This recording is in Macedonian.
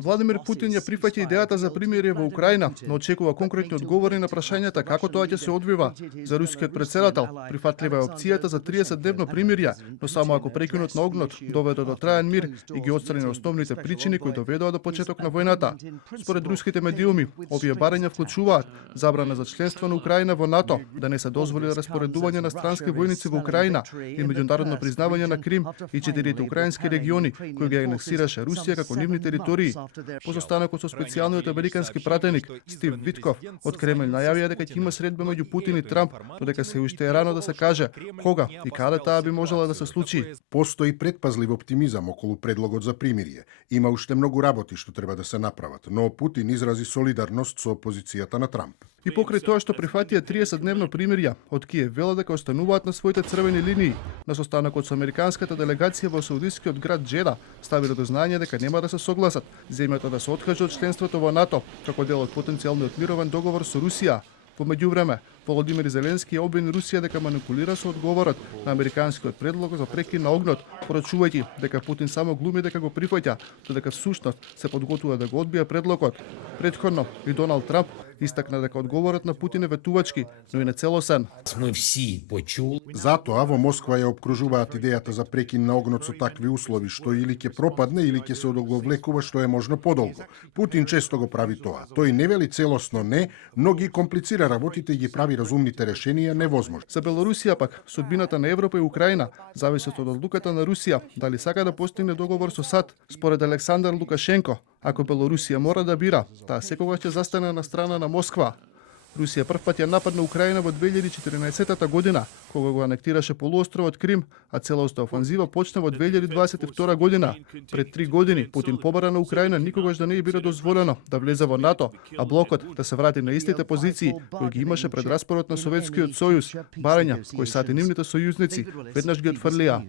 Владимир Путин ја прифаќа идејата за примирие во Украина, но очекува конкретни одговори на прашањата како тоа ќе се одвива. За рускиот председател, прифатлива е опцијата за 30-дневно примирие, но само ако прекинот на огнот доведе до траен мир и ги отстрани основните причини кои доведоа до почеток на војната. Според руските медиуми, овие барања вклучуваат забрана за членство на Украина во НАТО, да не се дозволи распоредување на странски војници во Украина и меѓународно признавање на Крим и 4 украински региони кои ги анексираше Русија како нивни територии. По состанокот со специјалниот американски пратеник Стив Витков од Кремљ најавија дека ќе има средба меѓу Путин и Трамп, но дека се уште е рано да се каже кога и каде таа би можела да се случи. Постои предпазлив оптимизам околу предлогот за примирие. Има уште многу работи што треба да се направат, но Путин изрази солидарност со опозицијата на Трамп. И покрај тоа што прифатија 30-дневно примирие, од Киев вела дека остануваат на своите црвени линии. На состанокот со американската делегација во саудискиот град Джеда ставиле до знање дека нема да се согласат земјата да се откаже од членството во НАТО како дел од потенцијалниот мировен договор со Русија. Во меѓувреме, Володимир Зеленски ја обвини Русија дека манипулира со одговорот на американскиот предлог за прекин на огнот, порачувајќи дека Путин само глуми дека го прифаќа, додека всушност се подготвува да го одбие предлогот. Претходно и Доналд Трамп истакна дека одговорот на Путин е ветувачки, но и нецелосен. Затоа во Москва ја обкружуваат идејата за прекин на огнот со такви услови што или ќе пропадне или ќе се одоговлекува што е можно подолго. Путин често го прави тоа. Тој не вели целосно не, но ги комплицира работите и ги прави разумните решенија невозможни. За Белорусија пак, судбината на Европа и Украина зависи од одлуката на Русија дали сака да постигне договор со САД. Според Александар Лукашенко, ако Белорусија мора да бира, таа секогаш ќе застане на страна на Москва. Русија првпат ја нападна Украина во 2014 година, кога го анектираше полуостровот Крим, а целоста офанзива почна во 2022 година. Пред 3 години Путин побара на Украина никогаш да не ја биде дозволено да влезе во НАТО, а блокот да се врати на истите позиции кои ги имаше пред распорот на Советскиот сојуз, барања кои сати нивните сојузници веднаш ги отфрлија.